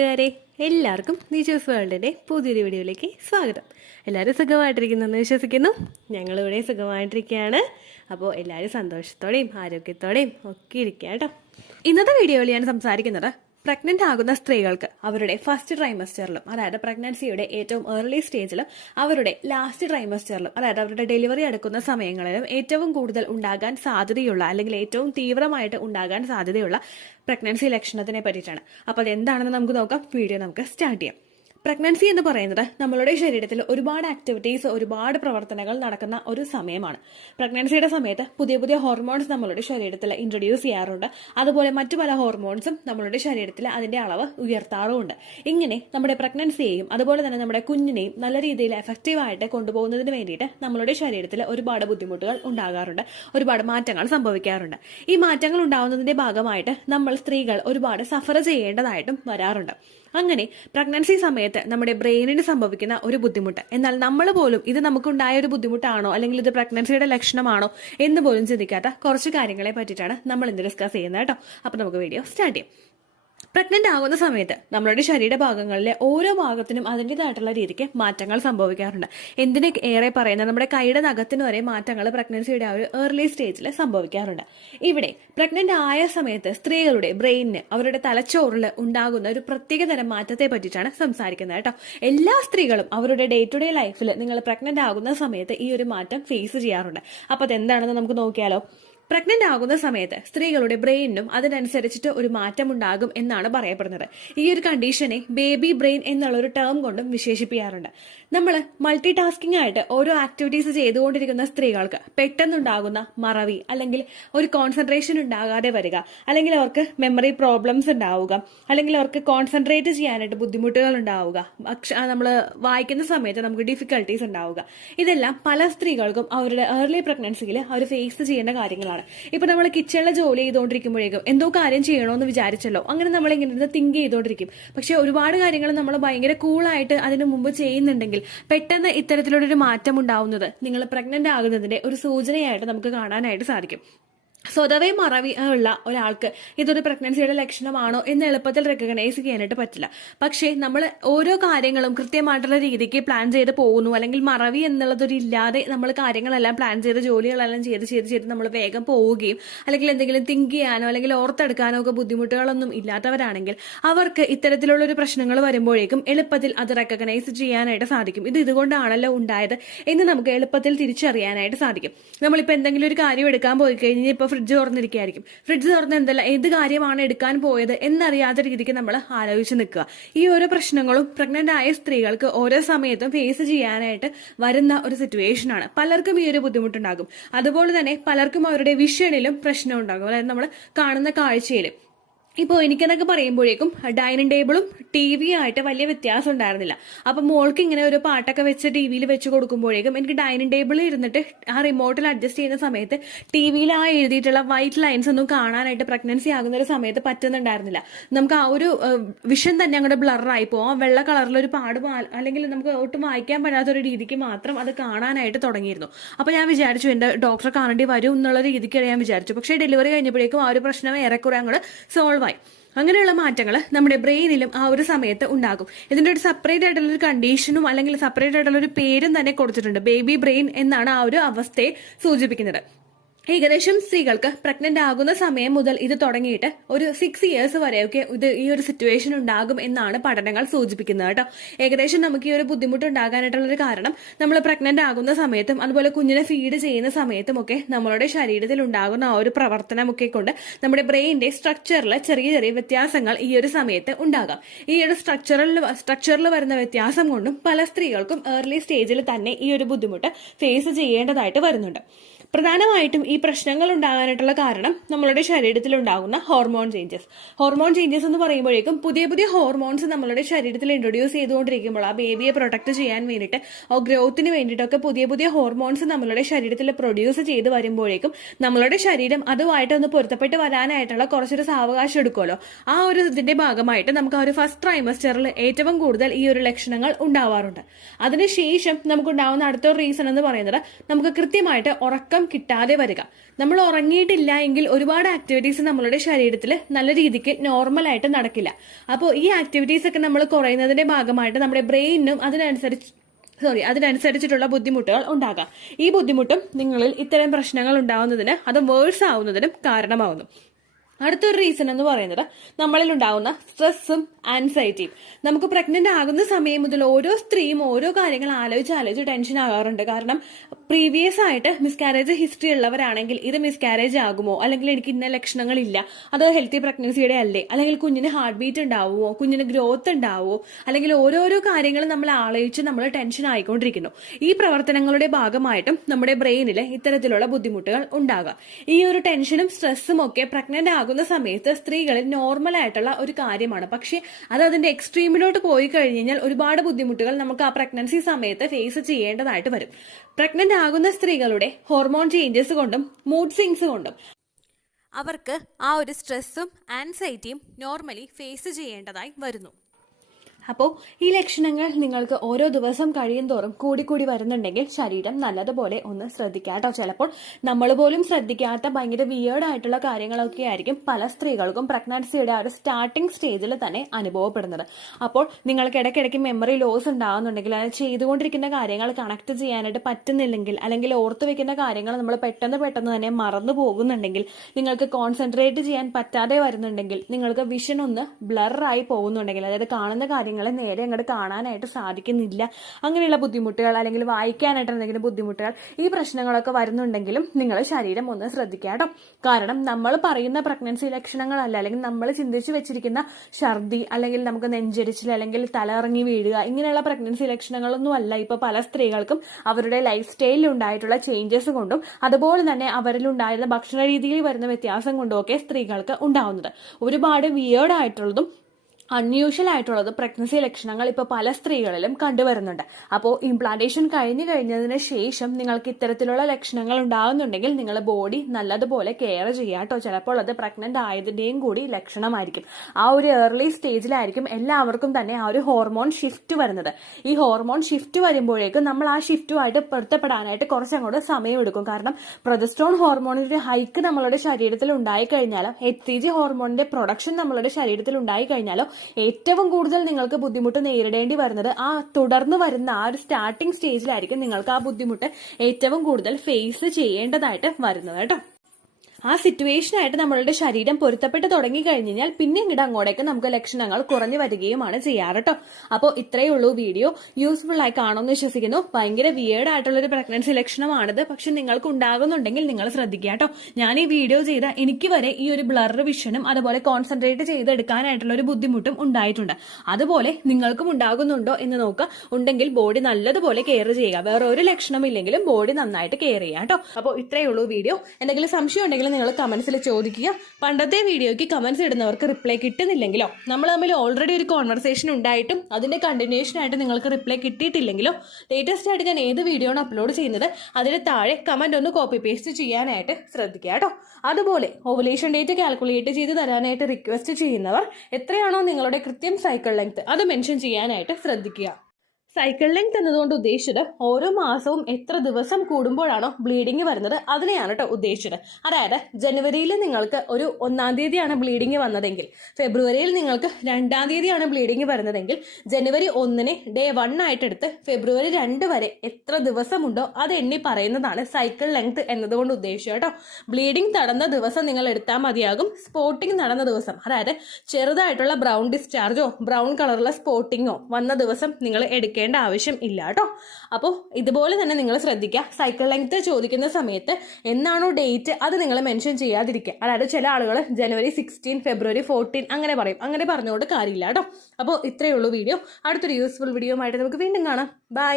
കൂട്ടുകാരെ, എല്ലാവർക്കും നീച്ചൂസ് വേൾഡിൻ്റെ പുതിയൊരു വീഡിയോയിലേക്ക് സ്വാഗതം. എല്ലാവരും സുഖമായിട്ടിരിക്കുന്നെന്ന് വിശ്വസിക്കുന്നു. ഞങ്ങളിവിടെ സുഖമായിട്ടിരിക്കുകയാണ്. അപ്പോൾ എല്ലാവരും സന്തോഷത്തോടെയും ആരോഗ്യത്തോടെയും ഒക്കെ ഇരിക്കുക കേട്ടോ. ഇന്നത്തെ വീഡിയോയിൽ ഞാൻ സംസാരിക്കുന്നത് പ്രഗ്നന്റ് ആകുന്ന സ്ത്രീകൾക്ക് അവരുടെ ഫസ്റ്റ് ട്രൈമസ്റ്ററിലും, അതായത് പ്രഗ്നൻസിയുടെ ഏറ്റവും ഏർലി സ്റ്റേജിലും അവരുടെ ലാസ്റ്റ് ട്രൈമസ്റ്ററിലും, അതായത് അവരുടെ ഡെലിവറി എടുക്കുന്ന സമയങ്ങളിലും ഏറ്റവും കൂടുതൽ ഉണ്ടാകാൻ സാധ്യതയുള്ള, അല്ലെങ്കിൽ ഏറ്റവും തീവ്രമായിട്ട് ഉണ്ടാകാൻ സാധ്യതയുള്ള പ്രഗ്നൻസി ലക്ഷണത്തിനെ പറ്റിയിട്ടാണ്. അപ്പോൾ അതെന്താണെന്ന് നമുക്ക് നോക്കാം. വീഡിയോ നമുക്ക് സ്റ്റാർട്ട് ചെയ്യാം. പ്രഗ്നൻസി എന്ന് പറയുന്നത് നമ്മളുടെ ശരീരത്തിൽ ഒരുപാട് ആക്ടിവിറ്റീസ്, ഒരുപാട് പ്രവർത്തനങ്ങൾ നടക്കുന്ന ഒരു സമയമാണ്. പ്രഗ്നൻസിയുടെ സമയത്ത് പുതിയ പുതിയ ഹോർമോൺസ് നമ്മളുടെ ശരീരത്തിൽ ഇൻട്രൊഡ്യൂസ് ചെയ്യാറുണ്ട്. അതുപോലെ മറ്റു പല ഹോർമോൺസും നമ്മളുടെ ശരീരത്തിൽ അതിന്റെ അളവ് ഉയർത്താറുമുണ്ട്. ഇങ്ങനെ നമ്മുടെ പ്രഗ്നൻസിയെയും അതുപോലെ തന്നെ നമ്മുടെ കുഞ്ഞിനെയും നല്ല രീതിയിൽ എഫക്റ്റീവായിട്ട് കൊണ്ടുപോകുന്നതിന് വേണ്ടിയിട്ട് നമ്മളുടെ ശരീരത്തിൽ ഒരുപാട് ബുദ്ധിമുട്ടുകൾ ഉണ്ടാകാറുണ്ട്, ഒരുപാട് മാറ്റങ്ങൾ സംഭവിക്കാറുണ്ട്. ഈ മാറ്റങ്ങൾ ഉണ്ടാവുന്നതിന്റെ ഭാഗമായിട്ട് നമ്മൾ സ്ത്രീകൾ ഒരുപാട് സഫർ ചെയ്യേണ്ടതായിട്ടും വരാറുണ്ട്. അങ്ങനെ പ്രഗ്നൻസി സമയത്ത് നമ്മുടെ ബ്രെയിനിന് സംഭവിക്കുന്ന ഒരു ബുദ്ധിമുട്ട്, എന്നാൽ നമ്മൾ പോലും ഇത് നമുക്കുണ്ടായ ഒരു ബുദ്ധിമുട്ടാണോ അല്ലെങ്കിൽ ഇത് പ്രഗ്നൻസിയുടെ ലക്ഷണമാണോ എന്ന് പോലും ചിന്തിക്കാത്ത കുറച്ച് കാര്യങ്ങളെ പറ്റിയിട്ടാണ് നമ്മൾ ഇന്ന് ഡിസ്കസ് ചെയ്യുന്നത് കേട്ടോ. അപ്പൊ നമുക്ക് വീഡിയോ സ്റ്റാർട്ട് ചെയ്യാം. പ്രഗ്നന്റ് ആകുന്ന സമയത്ത് നമ്മളുടെ ശരീരഭാഗങ്ങളിലെ ഓരോ ഭാഗത്തിനും അതിൻ്റെതായിട്ടുള്ള രീതിക്ക് മാറ്റങ്ങൾ സംഭവിക്കാറുണ്ട്. എന്തിന് ഏറെ പറയുന്നത്, നമ്മുടെ കൈയുടെ നഖത്തിന് വരെ മാറ്റങ്ങൾ പ്രഗ്നൻസിയുടെ ആ ഒരു ഏർലി സ്റ്റേജിൽ സംഭവിക്കാറുണ്ട്. ഇവിടെ പ്രഗ്നന്റ് ആയ സമയത്ത് സ്ത്രീകളുടെ ബ്രെയിനിന്, അവരുടെ തലച്ചോറിൽ ഉണ്ടാകുന്ന ഒരു പ്രത്യേക തരം മാറ്റത്തെ പറ്റിയിട്ടാണ് സംസാരിക്കുന്നത് കേട്ടോ. എല്ലാ സ്ത്രീകളും അവരുടെ ഡേ ടു ഡേ ലൈഫിൽ നിങ്ങൾ പ്രഗ്നന്റ് ആകുന്ന സമയത്ത് ഈ ഒരു മാറ്റം ഫേസ് ചെയ്യാറുണ്ട്. അപ്പൊ അതെന്താണെന്ന് നമുക്ക് നോക്കിയാലോ. പ്രഗ്നന്റ് ആകുന്ന സമയത്ത് സ്ത്രീകളുടെ ബ്രെയിനിനും അതിനനുസരിച്ചിട്ട് ഒരു മാറ്റം ഉണ്ടാകും എന്നാണ് പറയപ്പെടുന്നത്. ഈ ഒരു കണ്ടീഷനെ ബേബി ബ്രെയിൻ എന്നുള്ള ഒരു ടേം കൊണ്ടും വിശേഷിപ്പിക്കാറുണ്ട്. നമ്മൾ മൾട്ടി ടാസ്കിംഗ് ആയിട്ട് ഓരോ ആക്ടിവിറ്റീസ് ചെയ്തുകൊണ്ടിരിക്കുന്ന സ്ത്രീകൾക്ക് പെട്ടെന്നുണ്ടാകുന്ന മറവി, അല്ലെങ്കിൽ ഒരു കോൺസെൻട്രേഷൻ ഉണ്ടാകാതെ വരിക, അല്ലെങ്കിൽ അവർക്ക് മെമ്മറി പ്രോബ്ലംസ് ഉണ്ടാവുക, അല്ലെങ്കിൽ അവർക്ക് കോൺസെൻട്രേറ്റ് ചെയ്യാനായിട്ട് ബുദ്ധിമുട്ടുകൾ ഉണ്ടാവുക, നമ്മൾ വായിക്കുന്ന സമയത്ത് നമുക്ക് ഡിഫിക്കൽട്ടീസ് ഉണ്ടാവുക, ഇതെല്ലാം പല സ്ത്രീകൾക്കും അവരുടെ ഏർലി പ്രഗ്നൻസിയിൽ അവർ ഫേസ് ചെയ്യേണ്ട കാര്യങ്ങളാണ്. ഇപ്പൊ നമ്മൾ കിച്ചണിലെ ജോലി ചെയ്തുകൊണ്ടിരിക്കുമ്പോഴേക്കും എന്തോ കാര്യം ചെയ്യണമെന്ന് വിചാരിച്ചല്ലോ, അങ്ങനെ നമ്മൾ ഇങ്ങനെ തിങ്ക് ചെയ്തുകൊണ്ടിരിക്കും. പക്ഷെ ഒരുപാട് കാര്യങ്ങൾ നമ്മൾ ഭയങ്കര കൂളായിട്ട് അതിനു മുമ്പ് ചെയ്യുന്നുണ്ടെങ്കിൽ പെട്ടെന്ന് ഇത്തരത്തിലുള്ളൊരു മാറ്റം ഉണ്ടാവുന്നത് നിങ്ങൾ പ്രഗ്നന്റ് ആകുന്നതിന്റെ ഒരു സൂചനയായിട്ട് നമുക്ക് കാണാനായിട്ട് സാധിക്കും. സ്വതവേ മറവി ഉള്ള ഒരാൾക്ക് ഇതൊരു പ്രഗ്നൻസിയുടെ ലക്ഷണമാണോ എന്ന് എളുപ്പത്തിൽ റെക്കഗ്നൈസ് ചെയ്യാനായിട്ട് പറ്റില്ല. പക്ഷേ നമ്മൾ ഓരോ കാര്യങ്ങളും കൃത്യമായിട്ടുള്ള രീതിക്ക് പ്ലാൻ ചെയ്ത് പോകുന്നു, അല്ലെങ്കിൽ മറവി എന്നുള്ളതൊരു ഇല്ലാതെ നമ്മൾ കാര്യങ്ങളെല്ലാം പ്ലാൻ ചെയ്ത് ജോലികളെല്ലാം ചെയ്ത് നമ്മൾ വേഗം പോവുകയും, അല്ലെങ്കിൽ എന്തെങ്കിലും തിങ്ക് ചെയ്യാനോ അല്ലെങ്കിൽ ഓർത്തെടുക്കാനോ ഒക്കെ ബുദ്ധിമുട്ടുകളൊന്നും ഇല്ലാത്തവരാണെങ്കിൽ അവർക്ക് ഇത്തരത്തിലുള്ളൊരു പ്രശ്നങ്ങൾ വരുമ്പോഴേക്കും എളുപ്പത്തിൽ അത് റെക്കഗ്നൈസ് ചെയ്യാനായിട്ട് സാധിക്കും. ഇതുകൊണ്ടാണല്ലോ ഉണ്ടായത് എന്ന് നമുക്ക് എളുപ്പത്തിൽ തിരിച്ചറിയാനായിട്ട് സാധിക്കും. നമ്മളിപ്പോൾ എന്തെങ്കിലും ഒരു കാര്യം എടുക്കാൻ പോയി കഴിഞ്ഞാൽ ഇപ്പോൾ ഫ്രിഡ്ജ് തുറന്നിരിക്കുകയായിരിക്കും. ഫ്രിഡ്ജ് തുറന്ന് ഏത് കാര്യമാണ് എടുക്കാൻ പോയത് എന്നറിയാത്ത രീതിക്ക് നമ്മൾ ആലോചിച്ച് നിൽക്കുക. ഈ ഓരോ പ്രശ്നങ്ങളും പ്രഗ്നന്റ് ആയ സ്ത്രീകൾക്ക് ഓരോ സമയത്തും ഫേസ് ചെയ്യാനായിട്ട് വരുന്ന ഒരു സിറ്റുവേഷനാണ്. പലർക്കും ഈ ഒരു ബുദ്ധിമുട്ടുണ്ടാകും. അതുപോലെ തന്നെ പലർക്കും അവരുടെ വിഷനിലും പ്രശ്നം ഉണ്ടാകും, അതായത് നമ്മൾ കാണുന്ന കാഴ്ചയിലും. ഇപ്പോൾ എനിക്കെന്നൊക്കെ പറയുമ്പോഴേക്കും ഡൈനിങ് ടേബിളും ടി വിയും ആയിട്ട് വലിയ വ്യത്യാസം ഉണ്ടായിരുന്നില്ല. അപ്പം മോൾക്ക് ഇങ്ങനെ ഒരു പാട്ടൊക്കെ വെച്ച് ടി വിയിൽ വെച്ച് കൊടുക്കുമ്പോഴേക്കും എനിക്ക് ഡൈനിങ് ടേബിളിൽ ഇരുന്നിട്ട് ആ റിമോട്ടിൽ അഡ്ജസ്റ്റ് ചെയ്യുന്ന സമയത്ത് ടി വിയിൽ ആ എഴുതിയിട്ടുള്ള വൈറ്റ് ലൈൻസ് ഒന്നും കാണാനായിട്ട് പ്രഗ്നൻസി ആകുന്ന ഒരു സമയത്ത് പറ്റുന്നുണ്ടായിരുന്നില്ല. നമുക്ക് ആ ഒരു വിഷൻ തന്നെ അങ്ങോട്ട് ബ്ലറായി പോകും. ആ വെള്ള കളറിലൊരു പാട്, അല്ലെങ്കിൽ നമുക്ക് ഒട്ടും വായിക്കാൻ പറ്റാത്തൊരു രീതിക്ക് മാത്രം അത് കാണാനായിട്ട് തുടങ്ങിയിരുന്നു. അപ്പോൾ ഞാൻ വിചാരിച്ചു എൻ്റെ ഡോക്ടറെ കാണേണ്ടി വരും എന്നുള്ള രീതിക്ക് ഞാൻ വിചാരിച്ചു. പക്ഷേ ഡെലിവറി കഴിഞ്ഞപ്പോഴേക്കും ആ ഒരു പ്രശ്നം ഏറെക്കുറെ അങ്ങോട്ട് സോൾവ് ആയി. അങ്ങനെയുള്ള മാറ്റങ്ങൾ നമ്മുടെ ബ്രെയിനിലും ആ ഒരു സമയത്ത് ഉണ്ടാകും. ഇതിന്റെ ഒരു സെപ്പറേറ്റ് ആയിട്ടുള്ള ഒരു കണ്ടീഷനും അല്ലെങ്കിൽ സെപ്പറേറ്റ് ആയിട്ടുള്ള ഒരു പേരും തന്നെ കൊടുത്തിട്ടുണ്ട്. ബേബി ബ്രെയിൻ എന്നാണ് ആ ഒരു അവസ്ഥയെ സൂചിപ്പിക്കുന്നത്. ഏകദേശം സ്ത്രീകൾക്ക് പ്രഗ്നന്റ് ആകുന്ന സമയം മുതൽ ഇത് തുടങ്ങിയിട്ട് ഒരു 6 years വരെയൊക്കെ ഈ ഒരു സിറ്റുവേഷൻ ഉണ്ടാകും എന്നാണ് പഠനങ്ങൾ സൂചിപ്പിക്കുന്നത് കേട്ടോ. ഏകദേശം നമുക്ക് ഈ ഒരു ബുദ്ധിമുട്ട് ഉണ്ടാകാനായിട്ടുള്ള ഒരു കാരണം നമ്മൾ പ്രഗ്നന്റ് ആകുന്ന സമയത്തും അതുപോലെ കുഞ്ഞിനെ ഫീഡ് ചെയ്യുന്ന സമയത്തും ഒക്കെ നമ്മളുടെ ശരീരത്തിൽ ഉണ്ടാകുന്ന ആ ഒരു പ്രവർത്തനമൊക്കെ കൊണ്ട് നമ്മുടെ ബ്രെയിനിന്റെ സ്ട്രക്ചറിൽ ചെറിയ ചെറിയ വ്യത്യാസങ്ങൾ ഈ ഒരു സമയത്ത് ഉണ്ടാകാം. ഈ ഒരു സ്ട്രക്ചറിൽ വരുന്ന വ്യത്യാസം കൊണ്ടും പല സ്ത്രീകൾക്കും ഏർലി സ്റ്റേജിൽ തന്നെ ഈ ഒരു ബുദ്ധിമുട്ട് ഫേസ് ചെയ്യേണ്ടതായിട്ട് വരുന്നുണ്ട്. പ്രധാനമായിട്ടും ഈ പ്രശ്നങ്ങൾ ഉണ്ടാകാനായിട്ടുള്ള കാരണം നമ്മളുടെ ശരീരത്തിൽ ഉണ്ടാകുന്ന ഹോർമോൺ ചേഞ്ചസ് എന്ന് പറയുമ്പോഴേക്കും പുതിയ പുതിയ ഹോർമോൺസ് നമ്മളുടെ ശരീരത്തിൽ ഇൻട്രൊഡ്യൂസ് ചെയ്തുകൊണ്ടിരിക്കുമ്പോൾ ആ ബേബിയെ പ്രൊട്ടക്ട് ചെയ്യാൻ വേണ്ടിയിട്ട് ഗ്രോത്തിന് വേണ്ടിയിട്ടൊക്കെ പുതിയ പുതിയ ഹോർമോൺസ് നമ്മളുടെ ശരീരത്തിൽ പ്രൊഡ്യൂസ് ചെയ്ത് വരുമ്പോഴേക്കും നമ്മളുടെ ശരീരം അതുമായിട്ടൊന്ന് പൊരുത്തപ്പെട്ട് വരാനായിട്ടുള്ള കുറച്ചൊരു സാവകാശം എടുക്കുമല്ലോ. ആ ഒരു ഇതിന്റെ ഭാഗമായിട്ട് നമുക്ക് ആ ഒരു ഫസ്റ്റ് ട്രൈമസ്റ്ററിൽ ഏറ്റവും കൂടുതൽ ഈ ഒരു ലക്ഷണങ്ങൾ ഉണ്ടാവാറുണ്ട്. അതിനുശേഷം നമുക്കുണ്ടാവുന്ന അടുത്തൊരു റീസൺ എന്ന് പറയുന്നത് നമുക്ക് കൃത്യമായിട്ട് ഉറക്കം ഉറക്കം കിട്ടാതെ വരിക. നമ്മൾ ഉറങ്ങിയിട്ടില്ല എങ്കിൽ ഒരുപാട് ആക്ടിവിറ്റീസ് നമ്മളുടെ ശരീരത്തിൽ നല്ല രീതിക്ക് നോർമലായിട്ട് നടക്കില്ല. അപ്പോൾ ഈ ആക്ടിവിറ്റീസ് ഒക്കെ നമ്മൾ കുറയുന്നതിന്റെ ഭാഗമായിട്ട് നമ്മുടെ ബ്രെയിനും അതിനനുസരിച്ചിട്ടുള്ള ബുദ്ധിമുട്ടുകൾ ഉണ്ടാകാം. ഈ ബുദ്ധിമുട്ടും നിങ്ങളിൽ ഇത്തരം പ്രശ്നങ്ങൾ ഉണ്ടാവുന്നതിന് അത് വേഴ്സ് ആവുന്നതിനും കാരണമാവുന്നു. അടുത്തൊരു റീസൺ എന്ന് പറയുന്നത് നമ്മളിൽ ഉണ്ടാകുന്ന സ്ട്രെസ്സും ആൻസൈറ്റിയും. നമുക്ക് പ്രഗ്നന്റ് ആകുന്ന സമയം മുതൽ ഓരോ സ്ത്രീയും ഓരോ കാര്യങ്ങൾ ആലോചിച്ച് ടെൻഷൻ ആകാറുണ്ട്. കാരണം പ്രീവിയസ് ആയിട്ട് മിസ്കാരേജ് ഹിസ്റ്ററി ഉള്ളവരാണെങ്കിൽ ഇത് മിസ്കാരേജ് ആകുമോ, അല്ലെങ്കിൽ എനിക്ക് ഇന്ന ലക്ഷണങ്ങളില്ല, അത് ഹെൽത്തി പ്രഗ്നൻസിയുടെ അല്ലേ, അല്ലെങ്കിൽ കുഞ്ഞിന് ഹാർട്ട് ബീറ്റ് ഉണ്ടാവുമോ, കുഞ്ഞിന് ഗ്രോത്ത് ഉണ്ടാവുമോ, അല്ലെങ്കിൽ ഓരോരോ കാര്യങ്ങൾ നമ്മൾ ആലോചിച്ച് നമ്മൾ ടെൻഷൻ ആയിക്കൊണ്ടിരിക്കുന്നു. ഈ പ്രവർത്തനങ്ങളുടെ ഭാഗമായിട്ടും നമ്മുടെ ബ്രെയിനിൽ ഇത്തരത്തിലുള്ള ബുദ്ധിമുട്ടുകൾ ഉണ്ടാകാം. ഈ ഒരു ടെൻഷനും സ്ട്രെസ്സും ഒക്കെ പ്രഗ്നന്റ് ആകുന്ന സമയത്ത് സ്ത്രീകളിൽ നോർമൽ ആയിട്ടുള്ള ഒരു കാര്യമാണ്. പക്ഷെ അത് അതിന്റെ എക്സ്ട്രീമിലോട്ട് പോയി കഴിഞ്ഞാൽ ഒരുപാട് ബുദ്ധിമുട്ടുകൾ നമുക്ക് ആ പ്രഗ്നൻസി സമയത്ത് ഫേസ് ചെയ്യേണ്ടതായിട്ട് വരും. പ്രഗ്നന്റ് ആകുന്ന സ്ത്രീകളുടെ ഹോർമോൺ ചേഞ്ചസ് കൊണ്ടും മൂഡ് സ്വിങ്സ് കൊണ്ടും അവർക്ക് ആ ഒരു സ്ട്രെസ്സും ആൻസൈറ്റിയും നോർമലി ഫേസ് ചെയ്യേണ്ടതായി വരുന്നു. അപ്പോൾ ഈ ലക്ഷണങ്ങൾ നിങ്ങൾക്ക് ഓരോ ദിവസം കഴിയും തോറും കൂടിക്കൂടി വരുന്നുണ്ടെങ്കിൽ ശരീരം നല്ലതുപോലെ ഒന്ന് ശ്രദ്ധിക്കാട്ടോ. ചിലപ്പോൾ നമ്മൾ പോലും ശ്രദ്ധിക്കാത്ത ഭയങ്കര വിയേർഡ് ആയിട്ടുള്ള കാര്യങ്ങളൊക്കെ ആയിരിക്കും പല സ്ത്രീകൾക്കും പ്രഗ്നൻസിയുടെ ആ ഒരു സ്റ്റാർട്ടിംഗ് സ്റ്റേജിൽ തന്നെ അനുഭവപ്പെടുന്നത്. അപ്പോൾ നിങ്ങൾക്ക് ഇടയ്ക്കിടയ്ക്ക് മെമ്മറി ലോസ് ഉണ്ടാകുന്നുണ്ടെങ്കിൽ, അത് ചെയ്തുകൊണ്ടിരിക്കുന്ന കാര്യങ്ങൾ കണക്ട് ചെയ്യാനായിട്ട് പറ്റുന്നില്ലെങ്കിൽ, അല്ലെങ്കിൽ ഓർത്ത് വെക്കുന്ന കാര്യങ്ങൾ നമ്മൾ പെട്ടെന്ന് തന്നെ മറന്നു പോകുന്നുണ്ടെങ്കിൽ, നിങ്ങൾക്ക് കോൺസെൻട്രേറ്റ് ചെയ്യാൻ പറ്റാതെ വരുന്നുണ്ടെങ്കിൽ, നിങ്ങൾക്ക് വിഷൻ ഒന്ന് ബ്ലറായി പോകുന്നുണ്ടെങ്കിൽ, അതായത് കാണുന്ന കാര്യങ്ങളെ നേരെ അങ്ങോട്ട് കാണാനായിട്ട് സാധിക്കുന്നില്ല, അങ്ങനെയുള്ള ബുദ്ധിമുട്ടുകൾ, അല്ലെങ്കിൽ വായിക്കാനായിട്ട് എന്തെങ്കിലും ബുദ്ധിമുട്ടുകൾ, ഈ പ്രശ്നങ്ങളൊക്കെ വരുന്നുണ്ടെങ്കിലും നിങ്ങൾ ശരീരം ഒന്ന് ശ്രദ്ധിക്കാട്ടോ. കാരണം നമ്മൾ പറയുന്ന പ്രഗ്നൻസി ലക്ഷണങ്ങളല്ല, അല്ലെങ്കിൽ നമ്മൾ ചിന്തിച്ചു വെച്ചിരിക്കുന്ന ഛർദി, അല്ലെങ്കിൽ നമുക്ക് നെഞ്ചരിച്ചിൽ, അല്ലെങ്കിൽ തലയിറങ്ങി വീഴുക, ഇങ്ങനെയുള്ള പ്രഗ്നൻസി ലക്ഷണങ്ങളൊന്നും അല്ല ഇപ്പൊ പല സ്ത്രീകൾക്കും അവരുടെ ലൈഫ് സ്റ്റൈലിൽ ഉണ്ടായിട്ടുള്ള ചേഞ്ചസ് കൊണ്ടും അതുപോലെ തന്നെ അവരിൽ ഉണ്ടായിരുന്ന ഭക്ഷണ രീതിയിൽ വരുന്ന വ്യത്യാസം കൊണ്ടും ഒക്കെ സ്ത്രീകൾക്ക് ഉണ്ടാവുന്നത്. ഒരുപാട് വിയേർഡ് ആയിട്ടുള്ളതും അൺയൂഷ്വൽ ആയിട്ടുള്ളത് പ്രഗ്നൻസി ലക്ഷണങ്ങൾ ഇപ്പോൾ പല സ്ത്രീകളിലും കണ്ടുവരുന്നുണ്ട്. അപ്പോൾ ഇംപ്ലാന്റേഷൻ കഴിഞ്ഞതിന് ശേഷം നിങ്ങൾക്ക് ഇത്തരത്തിലുള്ള ലക്ഷണങ്ങൾ ഉണ്ടാകുന്നുണ്ടെങ്കിൽ നിങ്ങൾ ബോഡി നല്ലതുപോലെ കെയർ ചെയ്യുക കേട്ടോ. ചിലപ്പോൾ അത് പ്രഗ്നന്റ് ആയതിന്റെയും കൂടി ലക്ഷണമായിരിക്കും. ആ ഒരു ഏർലി സ്റ്റേജിലായിരിക്കും എല്ലാവർക്കും തന്നെ ആ ഒരു ഹോർമോൺ ഷിഫ്റ്റ് വരുന്നത്. ഈ ഹോർമോൺ ഷിഫ്റ്റ് വരുമ്പോഴേക്കും നമ്മൾ ആ ഷിഫ്റ്റുമായിട്ട് പൊരുത്തപ്പെടാനായിട്ട് കുറച്ചങ്ങോട്ട് സമയമെടുക്കും. കാരണം പ്രൊജസ്ട്രോൺ ഹോർമോണിന്റെ ഒരു ഹൈക്ക് നമ്മളുടെ ശരീരത്തിൽ ഉണ്ടായിക്കഴിഞ്ഞാലോ, HCG ഹോർമോണിന്റെ പ്രൊഡക്ഷൻ നമ്മളുടെ ശരീരത്തിൽ ഉണ്ടായിക്കഴിഞ്ഞാലോ ഏറ്റവും കൂടുതൽ നിങ്ങൾക്ക് ബുദ്ധിമുട്ട് നേരിടേണ്ടി വരുന്നത് ആ തുടർന്ന് വരുന്ന ആ ഒരു സ്റ്റാർട്ടിംഗ് സ്റ്റേജിലായിരിക്കും നിങ്ങൾക്ക് ആ ബുദ്ധിമുട്ട് ഏറ്റവും കൂടുതൽ ഫേസ് ചെയ്യേണ്ടതായിട്ട് വരുന്നത് കേട്ടോ. ആ സിറ്റുവേഷനായിട്ട് നമ്മളുടെ ശരീരം പൊരുത്തപ്പെട്ട് തുടങ്ങി കഴിഞ്ഞാൽ പിന്നെ ഇങ്ങോട്ട് അങ്ങോട്ടേക്ക് നമുക്ക് ലക്ഷണങ്ങൾ കുറഞ്ഞു വരികയുമാണ് ചെയ്യാറ് കേട്ടോ. അപ്പോൾ ഇത്രയേ ഉള്ളൂ വീഡിയോ. യൂസ്ഫുൾ ആയി കാണുമെന്ന് വിശ്വസിക്കുന്നു. ഭയങ്കര വിയേർഡ് ആയിട്ടുള്ളൊരു പ്രഗ്നൻസി ലക്ഷണമാണിത്. പക്ഷെ നിങ്ങൾക്ക് ഉണ്ടാകുന്നുണ്ടെങ്കിൽ നിങ്ങൾ ശ്രദ്ധിക്കുക കേട്ടോ. ഞാൻ ഈ വീഡിയോ ചെയ്ത എനിക്ക് വരെ ഈ ഒരു ബ്ലർ വിഷനും അതുപോലെ കോൺസെൻട്രേറ്റ് ചെയ്തെടുക്കാനായിട്ടുള്ള ഒരു ബുദ്ധിമുട്ടും ഉണ്ടായിട്ടുണ്ട്. അതുപോലെ നിങ്ങൾക്കും ഉണ്ടാകുന്നുണ്ടോ എന്ന് നോക്കുക. ഉണ്ടെങ്കിൽ ബോഡി നല്ലതുപോലെ കെയർ ചെയ്യുക. വേറെ ഒരു ലക്ഷണമില്ലെങ്കിലും ബോഡി നന്നായിട്ട് കെയർ ചെയ്യുക കേട്ടോ. അപ്പോൾ ഇത്രയേ ഉള്ളൂ വീഡിയോ. എന്തെങ്കിലും സംശയം ഉണ്ടെങ്കിൽ നിങ്ങൾ കമന്റ്സിൽ ചോദിക്കുക. പണ്ടത്തെ വീഡിയോയ്ക്ക് കമന്റ്സ് ഇടുന്നവർക്ക് റിപ്ലൈ കിട്ടുന്നില്ലെങ്കിലോ, നമ്മൾ തമ്മിൽ ഓൾറെഡി ഒരു കോൺവെർസേഷൻ ഉണ്ടായിട്ടും അതിന്റെ കണ്ടിന്യൂഷൻ ആയിട്ട് നിങ്ങൾക്ക് റിപ്ലൈ കിട്ടിയിട്ടില്ലെങ്കിലോ, ലേറ്റസ്റ്റ് ആയിട്ട് ഞാൻ ഏത് വീഡിയോ ആണ് അപ്ലോഡ് ചെയ്യുന്നത് അതിന് താഴെ കമന്റ് ഒന്ന് കോപ്പി പേസ്റ്റ് ചെയ്യാനായിട്ട് ശ്രദ്ധിക്കുക കേട്ടോ. അതുപോലെ ഓവുലേഷൻ ഡേറ്റ് കാൽക്കുലേറ്റ് ചെയ്ത് തരാനായിട്ട് റിക്വസ്റ്റ് ചെയ്യുന്നവർ എത്രയാണോ നിങ്ങളുടെ കൃത്യം സൈക്കിൾ ലെങ്ത് അത് മെൻഷൻ ചെയ്യാനായിട്ട് ശ്രദ്ധിക്കുക. സൈക്കിൾ ലെങ്ത് എന്നതുകൊണ്ട് ഉദ്ദേശിച്ചത് ഓരോ മാസവും എത്ര ദിവസം കൂടുമ്പോഴാണോ ബ്ലീഡിങ് വരുന്നത് അതിനെയാണ് കേട്ടോ ഉദ്ദേശിച്ചത്. അതായത് ജനുവരിയിൽ നിങ്ങൾക്ക് ഒരു 1-ാം തീയതിയാണ് ബ്ലീഡിങ് വന്നതെങ്കിൽ, ഫെബ്രുവരിയിൽ നിങ്ങൾക്ക് 2-ാം തീയതിയാണ് ബ്ലീഡിങ് വരുന്നതെങ്കിൽ, ജനുവരി 1-നെ ഡേ 1 ആയിട്ടെടുത്ത് ഫെബ്രുവരി 2 വരെ എത്ര ദിവസമുണ്ടോ അത് എണ്ണി പറയുന്നതാണ് സൈക്കിൾ ലെങ്ത് എന്നതുകൊണ്ട് ഉദ്ദേശിച്ചത് കേട്ടോ. ബ്ലീഡിങ് നടന്ന ദിവസം നിങ്ങൾ എടുത്താൽ മതിയാകും. സ്പോട്ടിങ് നടന്ന ദിവസം, അതായത് ചെറുതായിട്ടുള്ള ബ്രൗൺ ഡിസ്ചാർജോ ബ്രൗൺ കളറുള്ള സ്പോട്ടിങ്ങോ വന്ന ദിവസം നിങ്ങൾ എടുക്കേണ്ട ആവശ്യം ഇല്ല കേട്ടോ. അപ്പോൾ ഇതുപോലെ തന്നെ നിങ്ങൾ ശ്രദ്ധിക്കുക. സൈക്കിൾ ലെങ്ത് ചോദിക്കുന്ന സമയത്ത് എന്നാണോ ഡേറ്റ് അത് നിങ്ങൾ മെൻഷൻ ചെയ്യാതിരിക്കുക. അതായത് ചില ആളുകൾ ജനുവരി 16, ഫെബ്രുവരി 14 അങ്ങനെ പറയും. അങ്ങനെ പറഞ്ഞുകൊണ്ട് കാര്യമില്ല കേട്ടോ. അപ്പോൾ ഇത്രയേ ഉള്ളൂ വീഡിയോ. അടുത്തൊരു യൂസ്ഫുൾ വീഡിയോ ആയിട്ട് നമുക്ക് വീണ്ടും കാണാം. ബൈ.